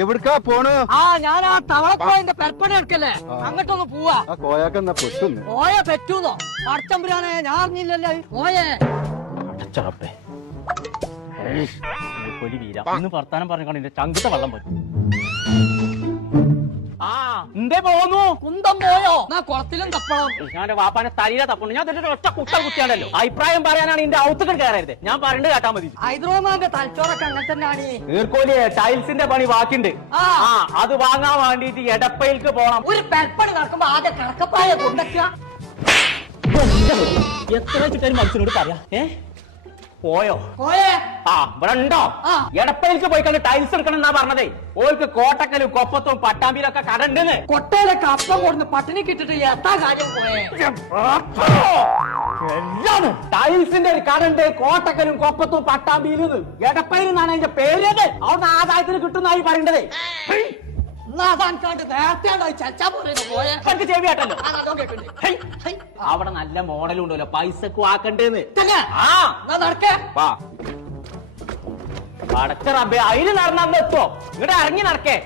എവിടക്കാ പോണ്? ഞാൻ ആ തവളക്കോയന്റെ പെരപ്പണി എടുക്കല്ലേ, അങ്ങോട്ടൊന്ന് പോവാ. കോയാക്കെന്നാ പെട്ടുന്നു. കോയ പറ്റൂന്നോ? പടച്ചമ്പുരാനെ, ഞാൻ അറിഞ്ഞില്ലല്ലോ. കോയേ പൊടി വീര ഇന്ന് വർത്താനം പറഞ്ഞ ചങ്കിട്ട വെള്ളം പറ്റും. എന്തേ പോന്നു? കുന്തം പോയോ? കുളത്തിലും തപ്പണം. ഞാൻ വാപ്പാനെ തലയില തപ്പുണ്ട്. ഞാൻ ഒറ്റ കുട്ടൽ കുത്തിയാണല്ലോ. അഭിപ്രായം പറയാനാണ് എന്റെ ഔത്തുകൾ കയറരുത്. ഞാൻ പറഞ്ഞിട്ട് കേട്ടാ മതി. ഹൈദരാബാദിന്റെ തലച്ചോറൊക്കെ അങ്ങനെ തന്നെയാണ്. നീർക്കോലിയെ ടൈൽസിന്റെ പണി ബാക്കിണ്ട്. അത് വാങ്ങാൻ വേണ്ടിട്ട് എടപ്പയിലേക്ക് പോണം. ഒരു പെരപ്പണി നടക്കുമ്പോ ആദ്യം കണക്കപ്പായ കൊണ്ടൊക്കെ എത്ര വെച്ചിട്ട് മനുഷ്യനോട് പറയാ. പോയോ? കോയേ ഇവിടെ ഉണ്ടോ? എടപ്പയിലേക്ക് പോയി കണ്ട് ടൈൽസ് എടുക്കണം എന്നാ പറഞ്ഞതേ. ഓൾക്ക് കോട്ടക്കലും കൊപ്പത്തും പട്ടാമ്പിയിലൊക്കെ കടണ്ടെന്ന്. കൊട്ടയിലൊക്കെ അപ്പം കൊടുന്ന് പട്ടിണി കിട്ടിട്ട് എത്താ കാര്യം പോയേ. ടൈൽസിന്റെ ഒരു കടണ്ട് കോട്ടക്കലും കൊപ്പത്തും പട്ടാമ്പിയിലും. എടപ്പയിൽ നിന്നാണ് അതിന്റെ പേരത്. അവിടെ ആദായത്തിന് കിട്ടുന്നായി പറയേണ്ടതേ. അവിടെ നല്ല മോഡലും ഉണ്ടല്ലോ, പൈസക്ക് വാക്കണ്ടേന്ന്. പടച്ച റബ്ബേ, അതിന് നടന്നെത്തോ? ഇവിടെ ഇറങ്ങി നടക്കേ.